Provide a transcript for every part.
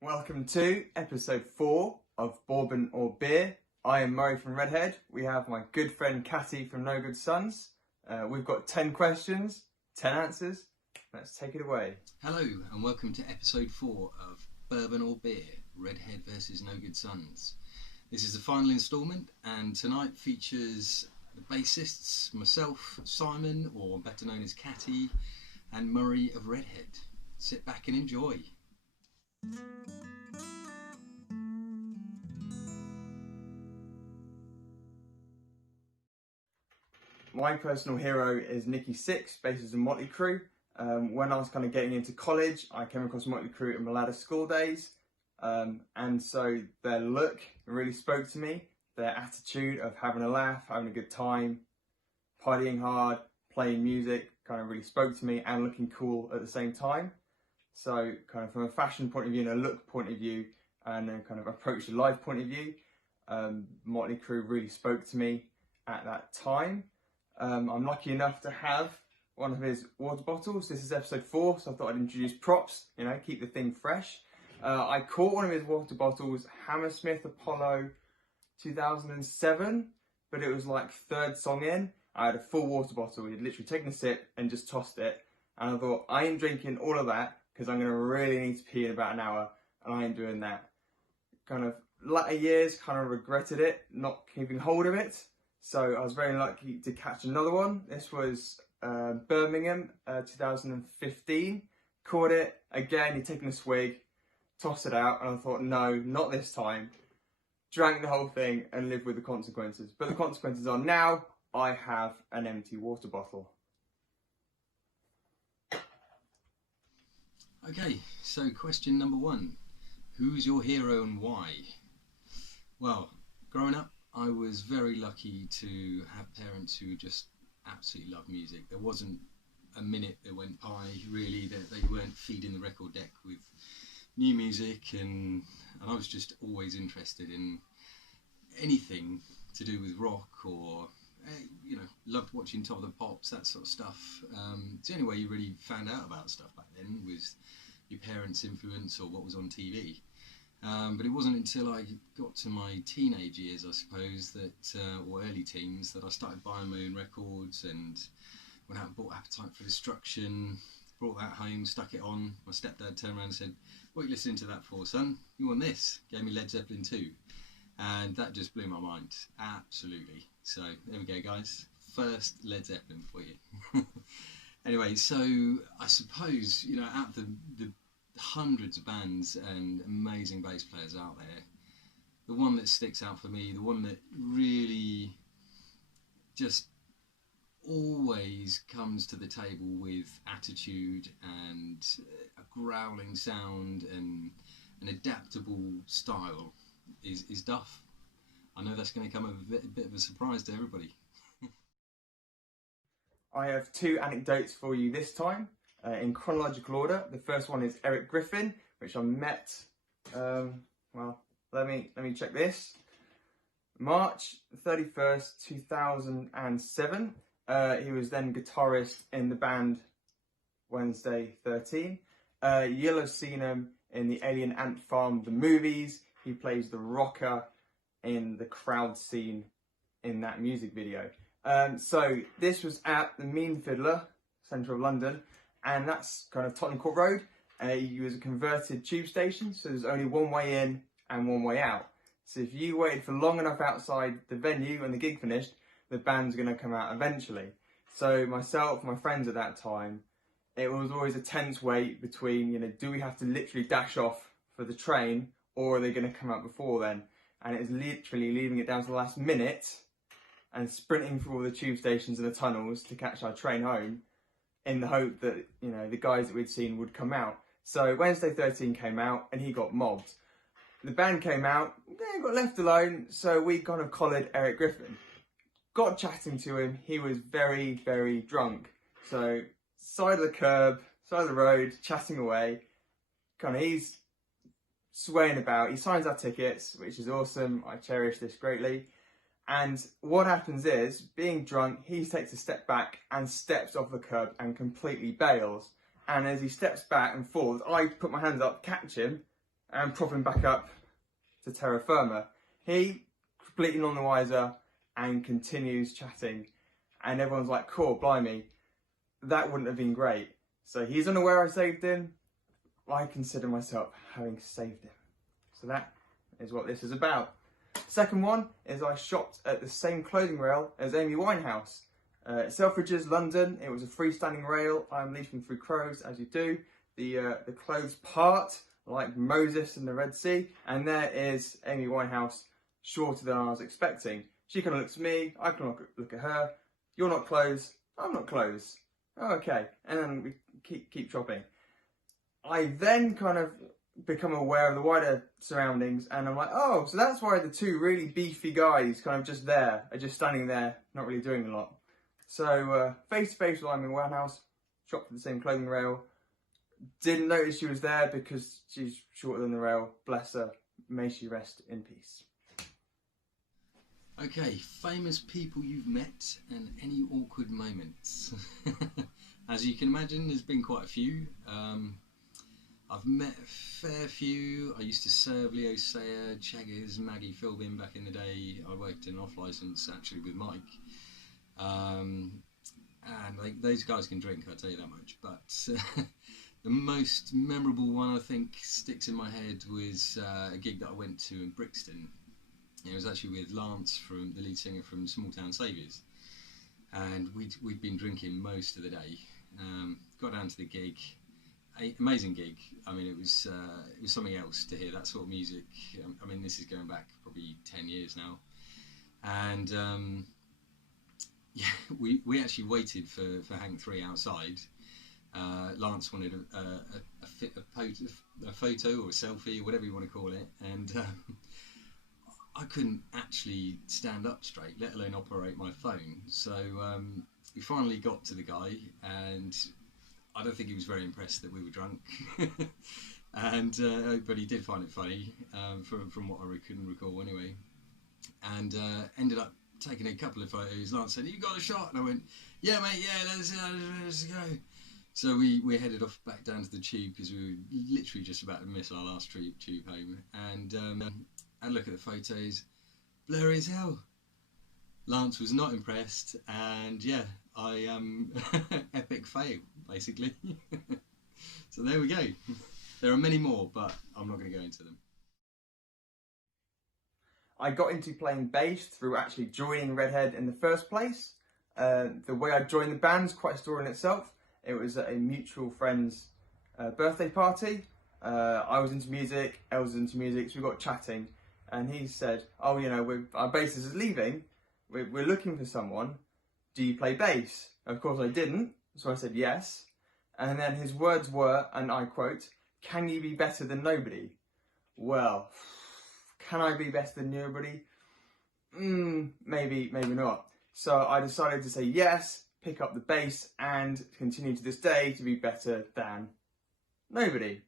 Welcome to episode 4 of Bourbon or Beer. I am Murray from Redhead. We have my good friend Catty from No Good Sons. We've got 10 questions, 10 answers. Let's take it away. Hello and welcome to episode 4 of Bourbon or Beer, Redhead versus No Good Sons. This is the final instalment and tonight features the bassists, myself, Simon, or better known as Catty, and Murray of Redhead. Sit back and enjoy. My personal hero is Nicky Six, bassist in Motley Crue. When I was kind of getting into college, I came across Motley Crue in my latter school days. And so their look really spoke to me. Their attitude of having a laugh, having a good time, partying hard, playing music kind of really spoke to me, and looking cool at the same time. So kind of from a fashion point of view and a look point of view and a kind of approach to life point of view, Motley Crue really spoke to me at that time. I'm lucky enough to have one of his water bottles. This is episode 4, so I thought I'd introduce props, keep the thing fresh. I caught one of his water bottles, Hammersmith Apollo 2007, but it was like third song in. I had a full water bottle. He'd literally taken a sip and just tossed it. And I thought, I ain't drinking all of that because I'm going to really need to pee in about an hour, and I ain't doing that. Kind of latter years, kind of regretted it, not keeping hold of it. So I was very lucky to catch another one. This was Birmingham, 2015. Caught it, again, he'd taken a swig, tossed it out, and I thought, no, not this time. Drank the whole thing and lived with the consequences. But the consequences are now I have an empty water bottle. Okay, so question number 1. Who's your hero and why? Well, growing up, I was very lucky to have parents who just absolutely loved music. There wasn't a minute that went by, really, that they weren't feeding the record deck with new music, and I was just always interested in anything to do with rock or, loved watching Top of the Pops, that sort of stuff. It's the only way you really found out about stuff back then was your parents' influence or what was on TV. But it wasn't until I got to my teenage years, I suppose, or early teens, that I started buying my own records and went out and bought Appetite for Destruction, brought that home, stuck it on. My stepdad turned around and said, "What are you listening to that for, son? You want this?" Gave me Led Zeppelin 2. And that just blew my mind, absolutely. So there we go, guys. First Led Zeppelin for you. Anyway, so I suppose, out of the hundreds of bands and amazing bass players out there, the one that sticks out for me, the one that really just always comes to the table with attitude and a growling sound and an adaptable style is Duff. I know that's going to come a bit of a surprise to everybody. I have 2 anecdotes for you this time, in chronological order. The first one is Eric Griffin, which I met, let me check this. March 31st, 2007. He was then guitarist in the band Wednesday 13. You'll have seen him in the Alien Ant Farm, the movies. He plays the rocker in the crowd scene in that music video. So this was at the Mean Fiddler, centre of London, and that's kind of Tottenham Court Road. It was a converted tube station, so there's only one way in and one way out. So if you waited for long enough outside the venue and the gig finished, the band's going to come out eventually. So myself, my friends at that time, it was always a tense wait between, do we have to literally dash off for the train, or are they going to come out before then? And it's literally leaving it down to the last minute and sprinting through all the tube stations and the tunnels to catch our train home in the hope that, the guys that we'd seen would come out. So Wednesday 13 came out and he got mobbed. The band came out, they got left alone, so we kind of collared Eric Griffin. Got chatting to him, he was very, very drunk. So side of the curb, side of the road, chatting away. He's swaying about. He signs our tickets, which is awesome. I cherish this greatly. And what happens is, being drunk, he takes a step back and steps off the curb and completely bails. And as he steps back and falls, I put my hands up, catch him, and prop him back up to terra firma. He, completely none the wiser, and continues chatting, and everyone's like, cool, blimey, that wouldn't have been great. So he's unaware I saved him. I consider myself having saved him. So that is what this is about. Second one is I shopped at the same clothing rail as Amy Winehouse. Selfridges, London. It was a freestanding rail. I'm leaping through crows, as you do. The clothes part like Moses in the Red Sea, and there is Amy Winehouse, shorter than I was expecting. She kind of looks at me, I can look at her. You're not clothes, I'm not clothes. Oh, okay, and then we keep shopping. I then kind of become aware of the wider surroundings, and I'm like, oh, so that's why the two really beefy guys kind of just there, are just standing there, not really doing a lot. So face to face with Amy Winehouse, shopped at the same clothing rail. Didn't notice she was there because she's shorter than the rail. Bless her. May she rest in peace. Okay, famous people you've met and any awkward moments. As you can imagine, there's been quite a few. I've met a fair few. I used to serve Leo Sayer, Cheggers, Maggie Philbin back in the day. I worked in an off-licence actually with Mike. And those guys can drink, I'll tell you that much. But the most memorable one I think sticks in my head was a gig that I went to in Brixton. It was actually with Lance, the lead singer from Small Town Saviours, and we'd been drinking most of the day. Got down to the gig, amazing gig. I mean, it was something else to hear that sort of music. I mean, this is going back probably 10 years now, and yeah, we actually waited for Hank 3 outside. Lance wanted a photo or a selfie, whatever you want to call it, and I couldn't actually stand up straight, let alone operate my phone. So we finally got to the guy, and I don't think he was very impressed that we were drunk, and but he did find it funny from what I couldn't recall anyway, and ended up taking a couple of photos. Lance said, "You got a shot?" And I went, "Yeah, mate, yeah, let's go." So we headed off back down to the tube because we were literally just about to miss our last tube home, and had a look at the photos, blurry as hell. Lance was not impressed, and yeah, I epic fail basically. So there we go. There are many more, but I'm not going to go into them. I got into playing bass through actually joining Redhead in the first place. The way I joined the band's quite a story in itself. It was at a mutual friend's birthday party. I was into music, Elle was into music, so we got chatting, and he said, "Oh, you know, our bassist is leaving. We're looking for someone. Do you play bass?" Of course, I didn't, so I said yes. And then his words were, and I quote, "Can you be better than nobody?" Well, can I be better than nobody? Maybe not. So I decided to say yes, pick up the bass, and continue to this day to be better than nobody.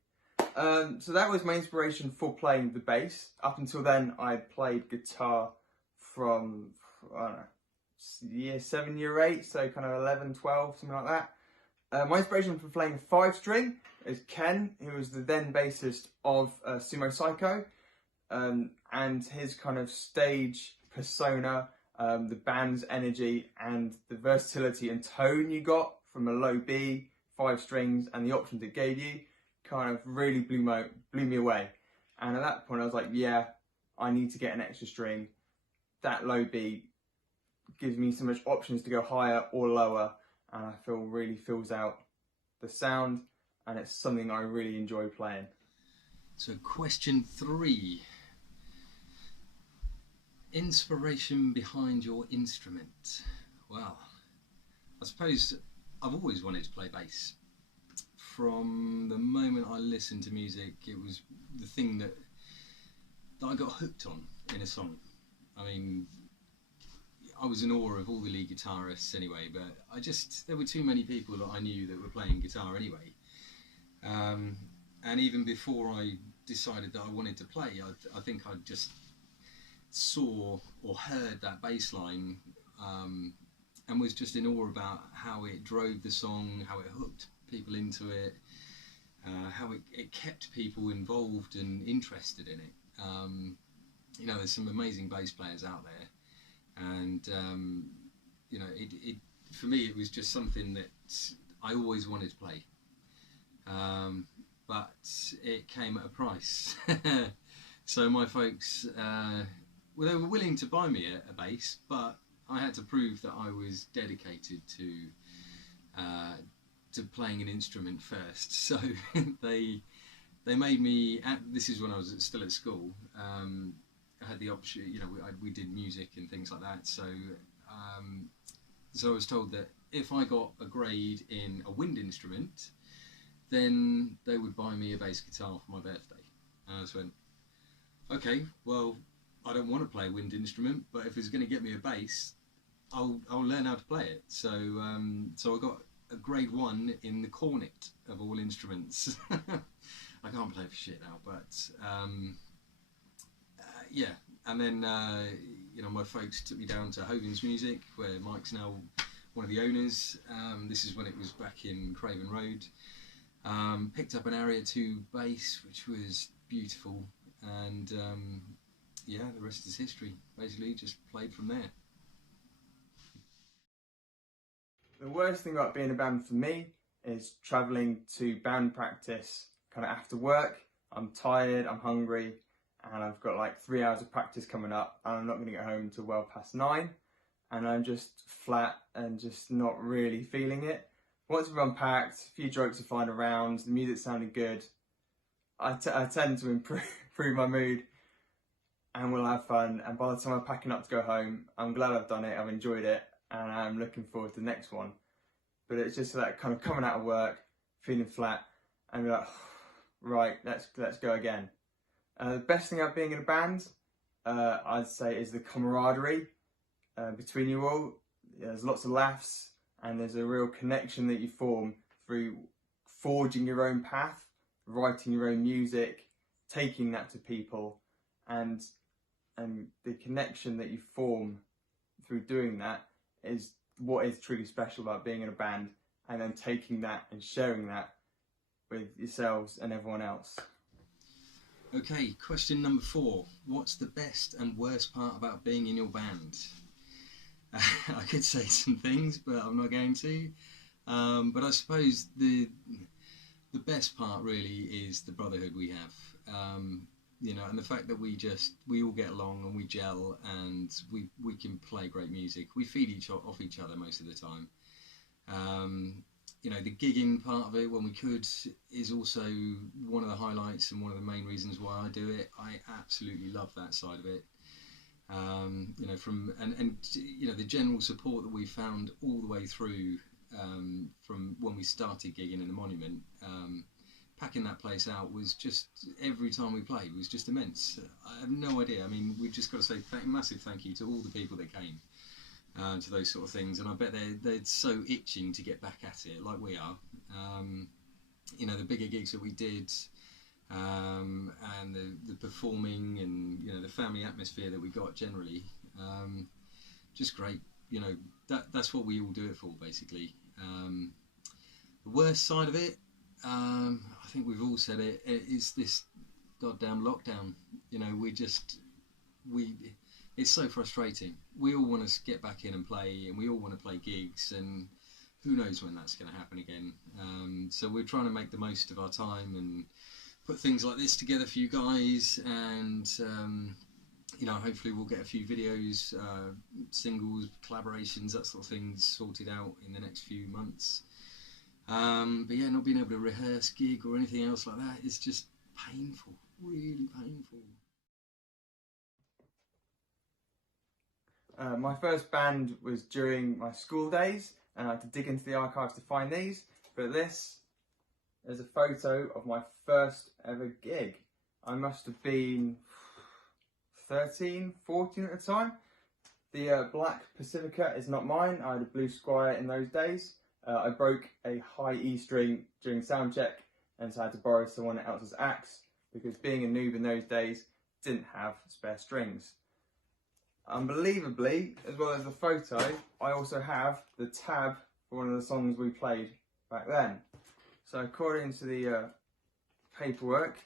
So that was my inspiration for playing the bass. Up until then, I played guitar from, I don't know, year 7, year 8, so kind of 11, 12, something like that. My inspiration for playing 5-string is Ken, who was the then bassist of Sumo Psycho, and his kind of stage persona, the band's energy, and the versatility and tone you got from a low B, 5 strings, and the options it gave you, kind of really blew me away. And at that point I was like, yeah, I need to get an extra string. That low B gives me so much options to go higher or lower, and I feel really fills out the sound, and it's something I really enjoy playing. So question 3. Inspiration behind your instrument. Well, I suppose I've always wanted to play bass. From the moment I listened to music, it was the thing that I got hooked on in a song. I mean, I was in awe of all the lead guitarists anyway, but there were too many people that I knew that were playing guitar anyway. And even before I decided that I wanted to play, I think I just saw or heard that bass line and was just in awe about how it drove the song, how it hooked people into it. how it kept people involved and interested in it. You know, there's some amazing bass players out there, and you know, for me it was just something that I always wanted to play, but it came at a price. So my folks, well, they were willing to buy me a bass, but I had to prove that I was dedicated to playing an instrument first. So they made me. This is when I was still at school. I had the option, you know, we did music and things like that. So so I was told that if I got a grade in a wind instrument, then they would buy me a bass guitar for my birthday. And I just went, okay, well, I don't want to play a wind instrument, but if it's going to get me a bass, I'll learn how to play it. So so I got a grade 1 in the cornet of all instruments. I can't play for shit now, but yeah. And then you know, my folks took me down to Hogan's Music, where Mike's now one of the owners. This is when it was back in Craven Road. Picked up an Area 2 bass, which was beautiful, and yeah, the rest is history. Basically, just played from there. The worst thing about being in a band for me is travelling to band practice kind of after work. I'm tired, I'm hungry, and I've got like 3 hours of practice coming up, and I'm not going to get home until well past 9, and I'm just flat and just not really feeling it. Once we've unpacked, a few jokes are flying around, the music sounded good, I tend to improve my mood, and we'll have fun, and by the time I'm packing up to go home, I'm glad I've done it, I've enjoyed it, and I'm looking forward to the next one. But it's just that kind of coming out of work, feeling flat, and be like, right, let's go again. The best thing about being in a band, I'd say, is the camaraderie between you all. There's lots of laughs, and there's a real connection that you form through forging your own path, writing your own music, taking that to people, and the connection that you form through doing that is what is truly special about being in a band, and then taking that and sharing that with yourselves and everyone else. Okay, question number 4. What's the best and worst part about being in your band? I could say some things, but I'm not going to. But I suppose the best part really is the brotherhood we have. You know, and the fact that we all get along and we gel, and we can play great music. We feed off each other most of the time. You know, the gigging part of it when we could is also one of the highlights and one of the main reasons why I do it. I absolutely love that side of it. You know, and you know, the general support that we found all the way through, from when we started gigging in the Monument. Packing that place out was just, every time we played, was just immense. I have no idea. I mean, we've just got to say massive thank you to all the people that came to those sort of things, and I bet they're so itching to get back at it, like we are. You know, the bigger gigs that we did, and the performing, and you know, the family atmosphere that we got generally, just great. You know, that's what we all do it for, basically. The worst side of it, I think we've all said it, is this goddamn lockdown. You know, it's so frustrating. We all want to get back in and play, and we all want to play gigs, and who knows when that's going to happen again. So we're trying to make the most of our time and put things like this together for you guys, and you know, hopefully we'll get a few videos, singles, collaborations, that sort of thing sorted out in the next few months. But yeah, not being able to rehearse, gig or anything else like that is just painful, really painful. My first band was during my school days, and I had to dig into the archives to find these, but this is a photo of my first ever gig. I must have been 13, 14 at the time. The black Pacifica is not mine. I had a blue Squire in those days. I broke a high E string during sound check, and so I had to borrow someone else's axe, because being a noob in those days, didn't have spare strings. Unbelievably, as well as the photo, I also have the tab for one of the songs we played back then. So according to the paperwork.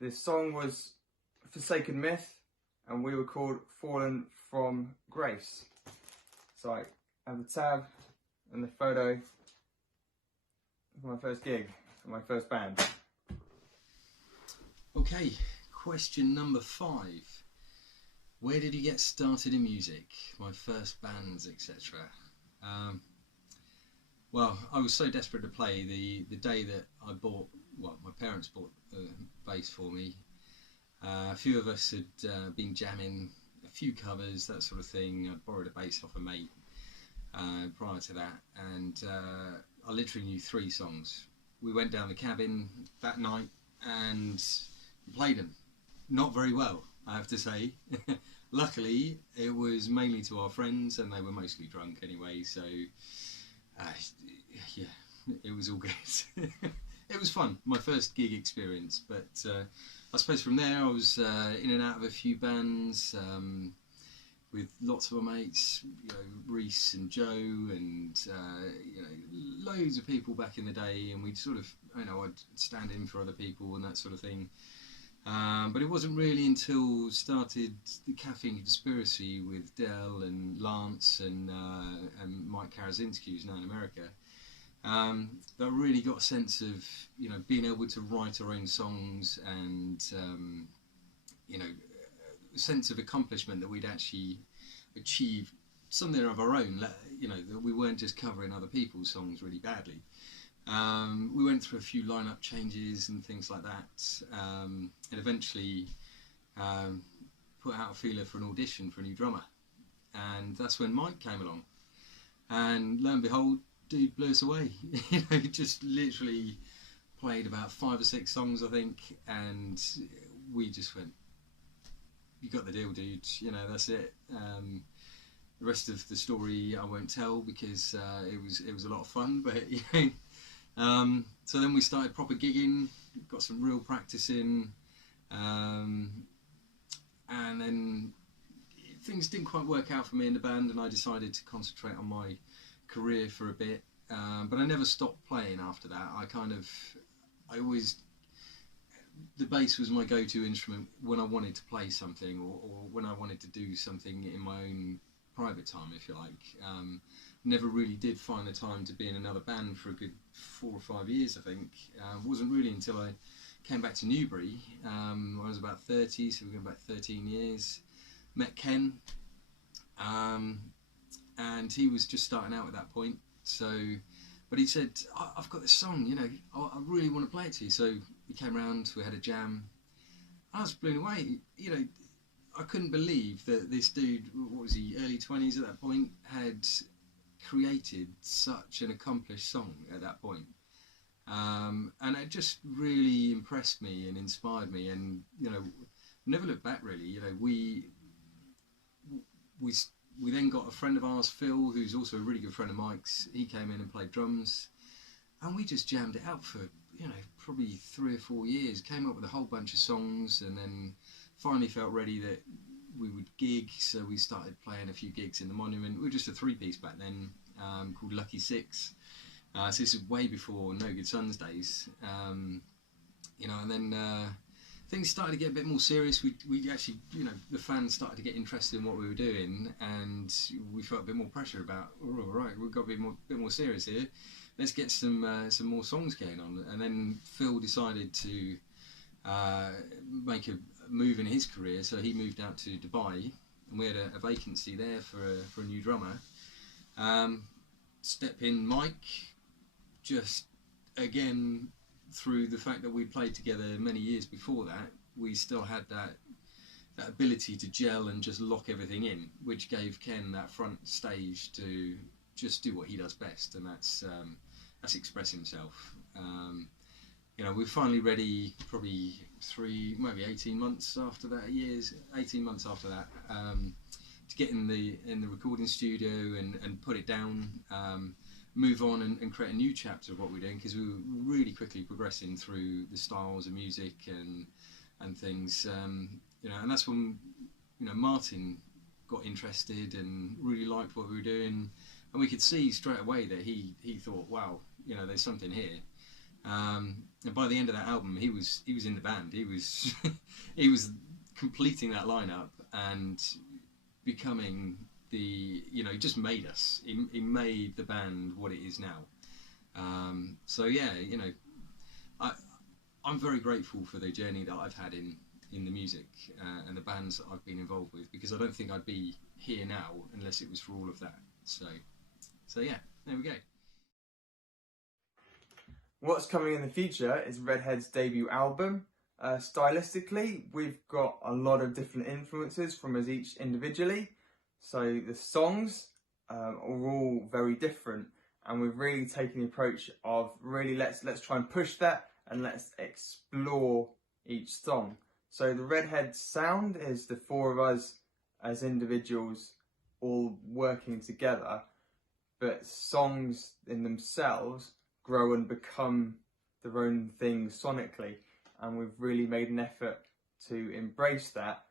This song was Forsaken Myth, and we were called Fallen from Grace. So I have the tab and the photo of my first gig, for my first band. Okay, question number 5. Where did you get started in music? My first bands, etc. Well, I was so desperate to play. The day that I bought, well, my parents bought a bass for me. A few of us had been jamming a few covers, that sort of thing. I'd borrowed a bass off a mate prior to that, and I literally knew 3 songs. We went down the cabin that night and played them. Not very well, I have to say. Luckily, it was mainly to our friends, and they were mostly drunk anyway, so yeah, it was all good. It was fun, my first gig experience, but I suppose from there I was in and out of a few bands with lots of my mates, you know, Reese and Joe, and you know, loads of people back in the day, and we'd sort of, you know, I'd stand in for other people and that sort of thing. But it wasn't really until started the Caffeine Conspiracy with Del and Lance and Mike Karazinski, who's now in America, that I really got a sense of, you know, being able to write our own songs, and you know, a sense of accomplishment that we'd actually achieved something of our own. You know, that we weren't just covering other people's songs really badly. We went through a few lineup changes and things like that, and eventually put out a feeler for an audition for a new drummer, and that's when Mike came along, and lo and behold, dude blew us away. You know, just literally played about 5 or 6 songs, I think, and we just went, "You got the deal, dude. You know, that's it." The rest of the story I won't tell, because it was a lot of fun, but you know. So then we started proper gigging, got some real practice in, and then things didn't quite work out for me in the band, and I decided to concentrate on my career for a bit, but I never stopped playing after that. I always, the bass was my go-to instrument when I wanted to play something, or when I wanted to do something in my own private time, if you like. Never really did find the time to be in another band for a good 4 or 5 years, I think. It wasn't really until I came back to Newbury. I was about 30, so we were going back 13 years. Met Ken, and he was just starting out at that point. So, but he said, "I've got this song, you know, I really want to play it to you." So he came round, we had a jam. I was blown away. You know, I couldn't believe that this dude, what was he, early 20s at that point, had created such an accomplished song at that point. And it just really impressed me and inspired me, and you know, never looked back really. You know, we then got a friend of ours, Phil, who's also a really good friend of Mike's. He came in and played drums, and we just jammed it out for, you know, probably 3 or 4 years. Came up with a whole bunch of songs, and then finally felt ready that we would gig, so we started playing a few gigs in the Monument. We were just a 3-piece back then, called Lucky Six. So this is way before No Good Sons days, you know. And then things started to get a bit more serious. We actually, you know, the fans started to get interested in what we were doing, and we felt a bit more pressure about, all right, we've got to be a bit more serious here. Let's get some more songs going on. And then Phil decided to make a move in his career, so he moved out to Dubai, and we had a vacancy there for a new drummer. Step in Mike, just again, through the fact that we played together many years before that, we still had that ability to gel and just lock everything in, which gave Ken that front stage to just do what he does best, and that's express himself. You know, we're finally ready, probably 18 months after that, 18 months after that, to get in the recording studio and put it down, move on and create a new chapter of what we're doing, because we were really quickly progressing through the styles of music and things, you know. And that's when, you know, Martin got interested and really liked what we were doing, and we could see straight away that he thought, wow, you know, there's something here. and by the end of that album, he was in the band. He was he was completing that lineup and becoming the, you know, he just made us. He made the band what it is now. So yeah, you know, I'm very grateful for the journey that I've had in the music and the bands that I've been involved with, because I don't think I'd be here now unless it was for all of that. So yeah, there we go. What's coming in the future is Redhead's debut album. Stylistically, we've got a lot of different influences from us each individually. So the songs are all very different, and we've really taken the approach of really let's try and push that and let's explore each song. So the Redhead sound is the four of us as individuals all working together, but songs in themselves grow and become their own thing sonically, and we've really made an effort to embrace that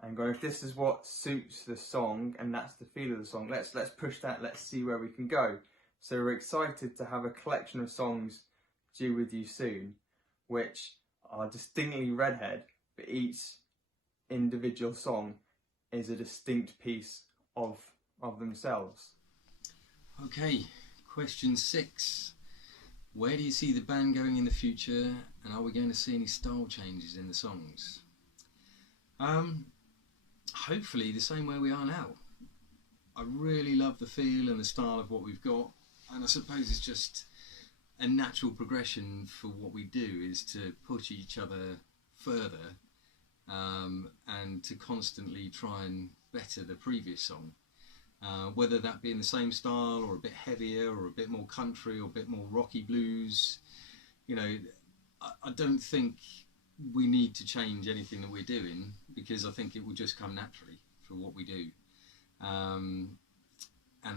and go, if this is what suits the song and that's the feel of the song, let's push that, let's see where we can go. So we're excited to have a collection of songs due with you soon, which are distinctly Redhead, but each individual song is a distinct piece of themselves. Okay, question 6. Where do you see the band going in the future, and are we going to see any style changes in the songs? Hopefully the same way we are now. I really love the feel and the style of what we've got, and I suppose it's just a natural progression for what we do is to push each other further, and to constantly try and better the previous song. Whether that be in the same style or a bit heavier or a bit more country or a bit more rocky blues, you know, I don't think we need to change anything that we're doing, because I think it will just come naturally for what we do. And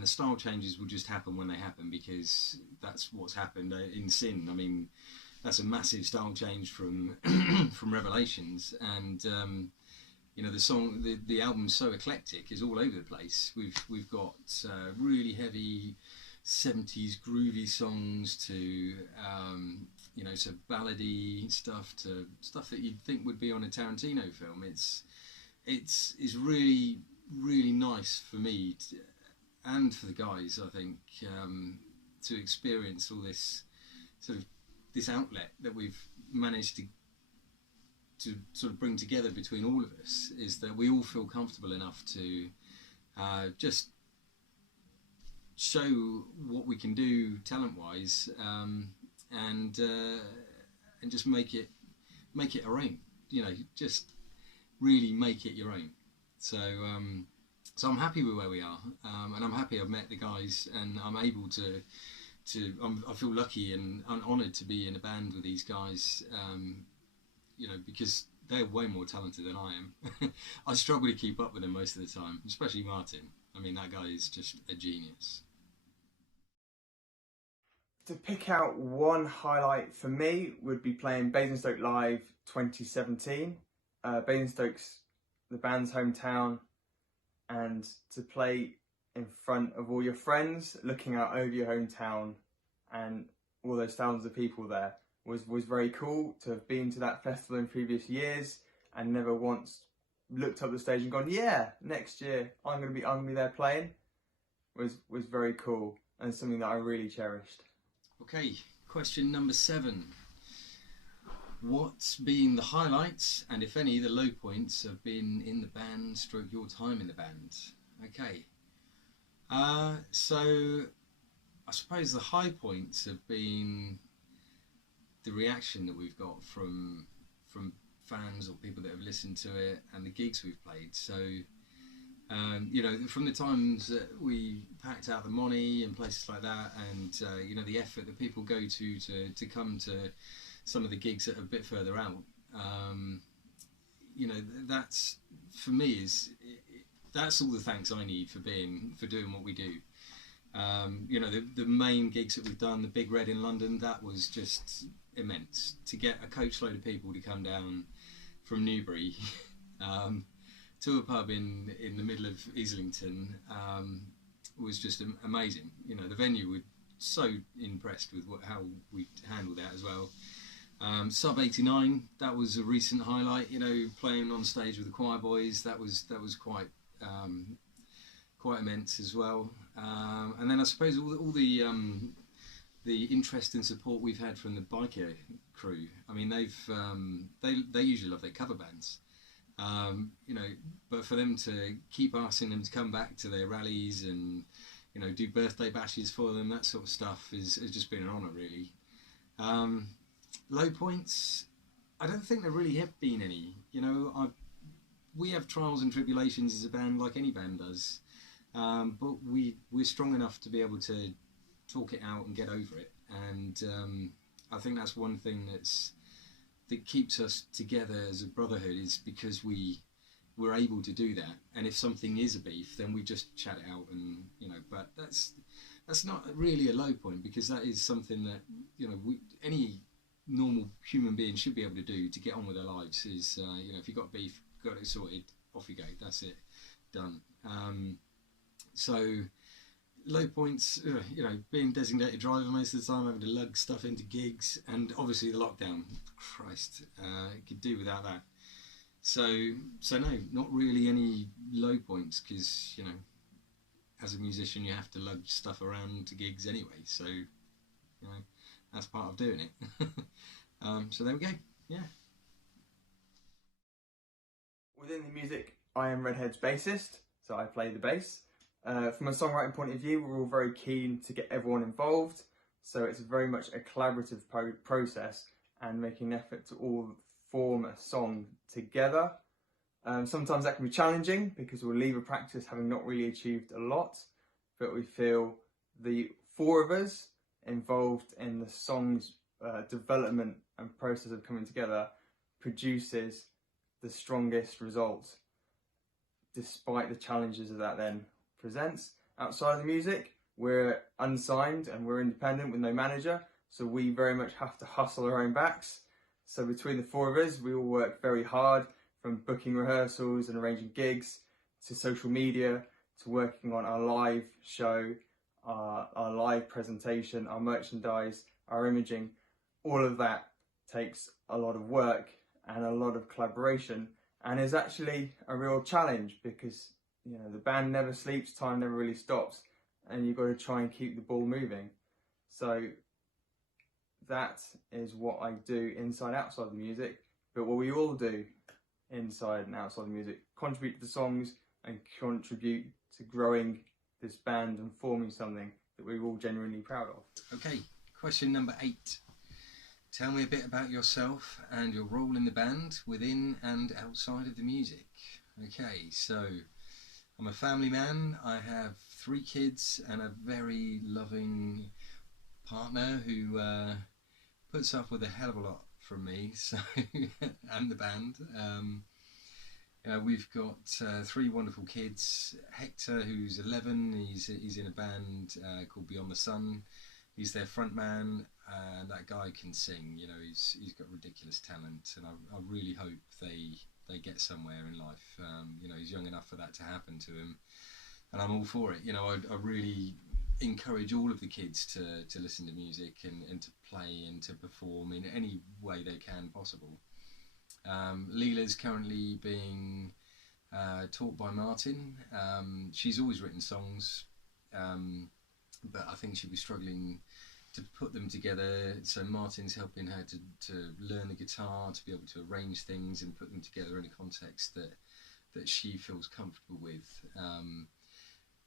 the style changes will just happen when they happen, because that's what's happened in Sin. I mean, that's a massive style change from from Revelations, and you know, the album's so eclectic, is all over the place. We've got really heavy 70s groovy songs to you know, so ballady stuff to stuff that you'd think would be on a Tarantino film. It's really, really nice for me and for the guys, I think, to experience all this sort of this outlet that we've managed to sort of bring together between all of us, is that we all feel comfortable enough to just show what we can do talent-wise, and just make it our own. You know, just really make it your own. So I'm happy with where we are, and I'm happy I've met the guys, and I'm able to. I feel lucky and honoured to be in a band with these guys. You know, because they're way more talented than I am. I struggle to keep up with them most of the time, especially Martin. I mean, that guy is just a genius. To pick out one highlight for me would be playing Basingstoke Live 2017. Basingstoke's the band's hometown, and to play in front of all your friends, looking out over your hometown and all those thousands of people there, was very cool. To have been to that festival in previous years and never once looked up the stage and gone, yeah, next year I'm gonna be there playing, was very cool, and something that I really cherished. Okay, question number 7. What's been the highlights, and if any, the low points have been in the band / your time in the band? Okay, so I suppose the high points have been the reaction that we've got from fans or people that have listened to it, and the gigs we've played. So you know, from the times that we packed out the money and places like that, and you know, the effort that people go to come to some of the gigs that are a bit further out, you know, that's for me that's all the thanks I need for doing what we do. You know, the main gigs that we've done, the Big Red in London, that was just immense. To get a coachload of people to come down from Newbury to a pub in the middle of Islington was just amazing. You know, the venue were so impressed with how we handled that as well. Sub 89, that was a recent highlight. You know, playing on stage with the choir boys, that was quite quite immense as well. And then I suppose all the interest and support we've had from the biker crew. I mean, they usually love their cover bands. You know, but for them to keep asking them to come back to their rallies and, you know, do birthday bashes for them, that sort of stuff has just been an honour, really. Low points, I don't think there really have been any. You know, we have trials and tribulations as a band, like any band does, but we're strong enough to be able to talk it out and get over it. And I think that's one thing that keeps us together as a brotherhood, is because we're able to do that. And if something is a beef, then we just chat it out, and, you know. But that's not really a low point, because that is something that, you know, any normal human being should be able to do to get on with their lives. Is you know, if you've got beef, got it sorted, off you go. That's it, done. So low points, you know, being designated driver most of the time, having to lug stuff into gigs, and obviously the lockdown. Christ, could do without that. So no, not really any low points, because, you know, as a musician you have to lug stuff around to gigs anyway, so, you know, that's part of doing it. So there we go. Yeah. Within the music, I am Redhead's bassist, so I play the bass. From a songwriting point of view, we're all very keen to get everyone involved, so it's very much a collaborative process, and making an effort to all form a song together. Sometimes that can be challenging, because we'll leave a practice having not really achieved a lot, but we feel the four of us involved in the song's development and process of coming together produces the strongest result, despite the challenges that then presents. Outside of the music, we're unsigned and we're independent with no manager, so we very much have to hustle our own backs. So between the four of us, we all work very hard, from booking rehearsals and arranging gigs, to social media, to working on our live show, our live presentation, our merchandise, our imaging. All of that takes a lot of work and a lot of collaboration, and is actually a real challenge, because, you know, the band never sleeps, time never really stops, and you've got to try and keep the ball moving. So that is what I do inside outside the music. But what we all do inside and outside the music, contribute to the songs and contribute to growing this band and forming something that we're all genuinely proud of. Okay, question number 8. Tell me a bit about yourself and your role in the band, within and outside of the music. Okay, so I'm a family man. I have 3 kids and a very loving partner who puts up with a hell of a lot from me, so and the band. You know, we've got 3 wonderful kids. Hector, who's 11, he's in a band called Beyond the Sun. He's their front man, and that guy can sing. You know, he's got ridiculous talent, and I really hope they get somewhere in life. You know, he's young enough for that to happen to him, and I'm all for it. You know, I really encourage all of the kids to listen to music and to play and to perform in any way they can possible. Leela's currently being taught by Martin. She's always written songs, but I think she'll be struggling to put them together, so Martin's helping her to learn the guitar, to be able to arrange things and put them together in a context that she feels comfortable with.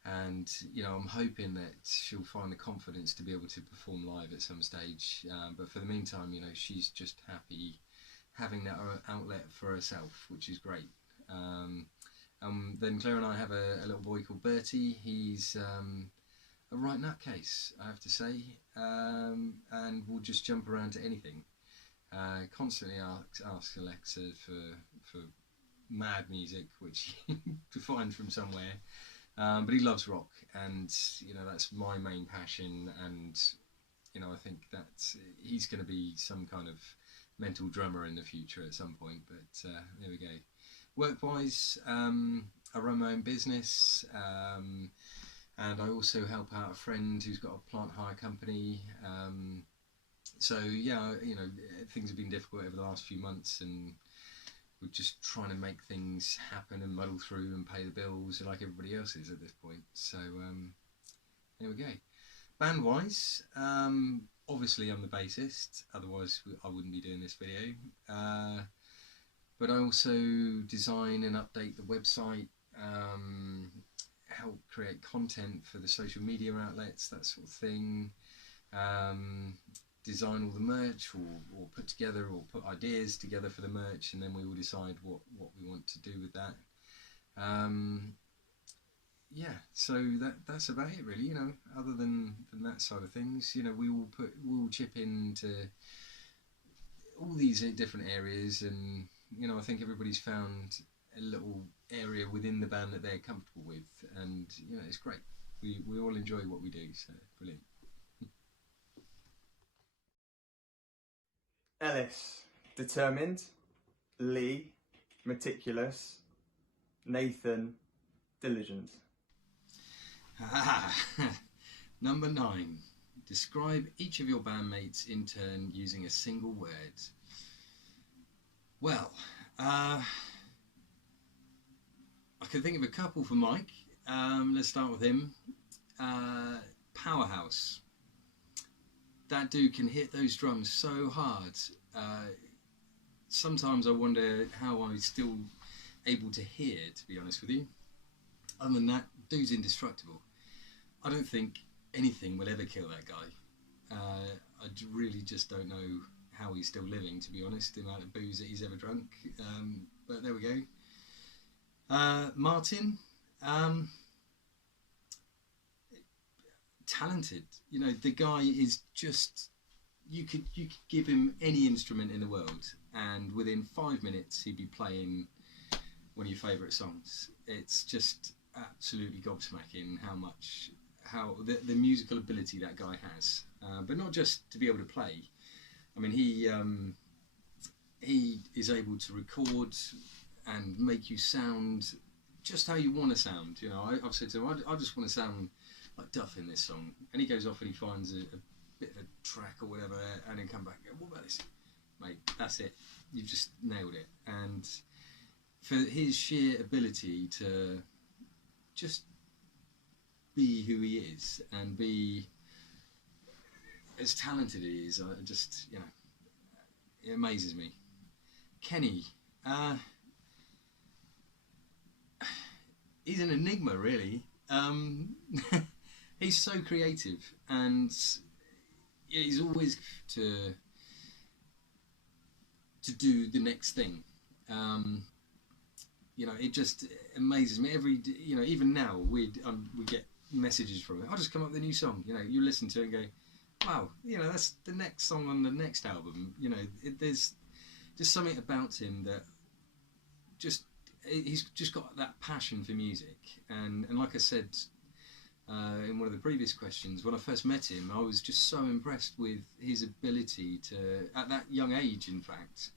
And, you know, I'm hoping that she'll find the confidence to be able to perform live at some stage, but for the meantime, you know, she's just happy having that outlet for herself, which is great. Then Claire and I have a little boy called Bertie. He's a right nutcase, I have to say, and will just jump around to anything. Constantly asks Alexa for mad music, which to find from somewhere. But he loves rock, and, you know, that's my main passion, and, you know, I think that he's going to be some kind of mental drummer in the future at some point. But there we go. Work-wise, I run my own business, and I also help out a friend who's got a plant hire company. So yeah, you know, things have been difficult over the last few months, and we're just trying to make things happen and muddle through and pay the bills like everybody else is at this point. So there we go. Band wise, obviously I'm the bassist, otherwise I wouldn't be doing this video. But I also design and update the website, help create content for the social media outlets, that sort of thing. Design all the merch, or put together, or put ideas together for the merch, and then we will decide what we want to do with that. Yeah, so that's about it really, you know, other than that side of things. You know, we will chip into all these different areas, and you know, I think everybody's found a little area within the band that they're comfortable with, and you know, it's great. We all enjoy what we do, so brilliant. Ellis, determined. Lee, meticulous. Nathan, diligent. Number 9. Describe each of your bandmates in turn using a single word. Well, I can think of a couple for Mike. Let's start with him. Powerhouse. That dude can hit those drums so hard. Sometimes I wonder how I'm still able to hear, to be honest with you. Other than that, dude's indestructible. I don't think anything will ever kill that guy. I really just don't know how he's still living, to be honest, the amount of booze that he's ever drunk. But there we go. Martin. Talented, you know, the guy is just, you could give him any instrument in the world and within 5 minutes he'd be playing one of your favourite songs. It's just absolutely gobsmacking how the musical ability that guy has, but not just to be able to play. I mean, he is able to record and make you sound just how you want to sound. You know, I've said to him, I just want to sound like Duff in this song, and he goes off and he finds a bit of a track or whatever, and then come back and go, what about this, mate? That's it, you've just nailed it. And for his sheer ability to just be who he is and be as talented as he is, I just, you know, it amazes me. Kenny, he's an enigma really. He's so creative, and he's always to do the next thing. You know, it just amazes me you know, even now we get messages from it. I'll just come up with a new song. You know, you listen to it and go, wow, you know, that's the next song on the next album. You know, there's just something about him that he's just got that passion for music. And like I said in one of the previous questions, when I first met him, I was just so impressed with his ability to, at that young age in fact,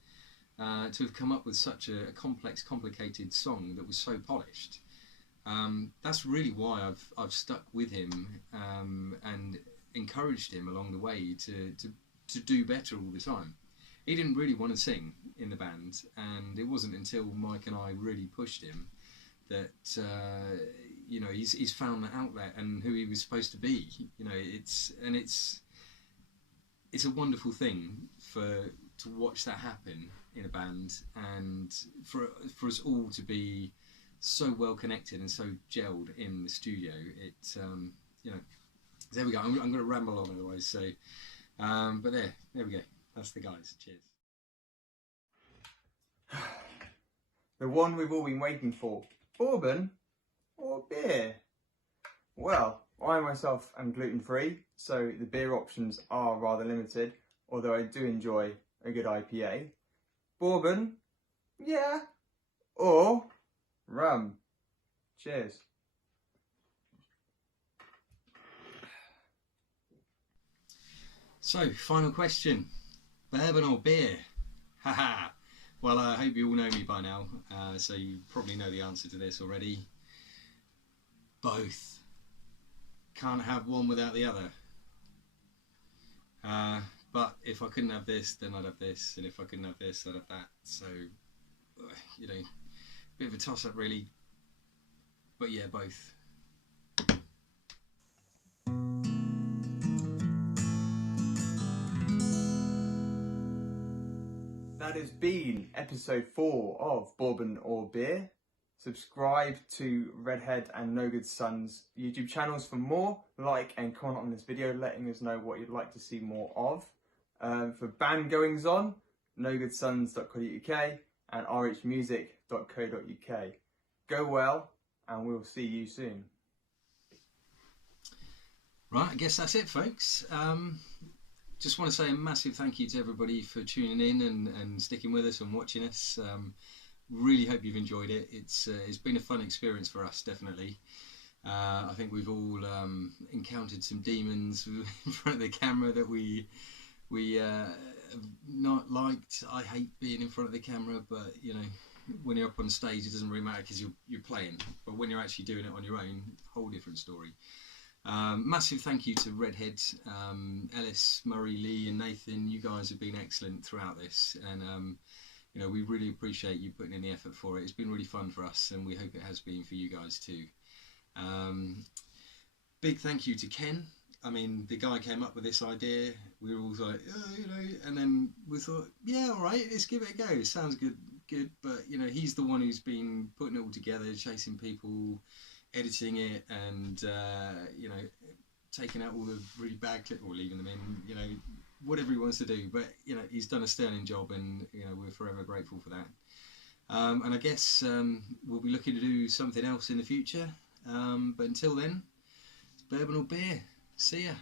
to have come up with such a complex, complicated song that was so polished. That's really why I've stuck with him and encouraged him along the way to do better all the time. He didn't really want to sing in the band, and it wasn't until Mike and I really pushed him that you know, he's found that outlet and who he was supposed to be. You know, it's a wonderful thing to watch that happen in a band, and for us all to be so well connected and so gelled in the studio. It you know, there we go. I'm going to ramble on otherwise. So, but there we go. That's the guys. Cheers. The one we've all been waiting for. Bourbon or beer? Well, I myself am gluten-free, so the beer options are rather limited, although I do enjoy a good IPA. Bourbon? Yeah. Or rum? Cheers. So, final question. Bourbon or beer? Haha. Well, I hope you all know me by now, so you probably know the answer to this already. Both. Can't have one without the other. But if I couldn't have this, then I'd have this, and if I couldn't have this, I'd have that. So, you know, bit of a toss-up really. But yeah, both. That has been episode 4 of Bourbon or Beer. Subscribe to Redhead and No Good Sons YouTube channels for more. Like and comment on this video, letting us know what you'd like to see more of. For band goings on, nogoodsons.co.uk and rhmusic.co.uk. Go well, and we'll see you soon. Right, I guess that's it, folks. Just want to say a massive thank you to everybody for tuning in and sticking with us and watching us. Really hope you've enjoyed it. It's been a fun experience for us, definitely. I think we've all encountered some demons in front of the camera that we have not liked. I hate being in front of the camera, but you know, when you're up on stage, it doesn't really matter because you're playing. But when you're actually doing it on your own, whole different story. Massive thank you to Redhead, Ellis, Murray, Lee and Nathan. You guys have been excellent throughout this, and you know, we really appreciate you putting in the effort for it. It's been really fun for us, and we hope it has been for you guys too. Big thank you to Ken. I mean, the guy came up with this idea. We were all like, oh, you know, and then we thought, yeah, all right, let's give it a go. It sounds good, but you know, he's the one who's been putting it all together, chasing people, editing it, and you know, taking out all the really bad clips or leaving them in, you know, whatever he wants to do. But you know, he's done a sterling job, and you know, we're forever grateful for that. And I guess we'll be looking to do something else in the future. But until then, it's Bourbon or Beer. See ya.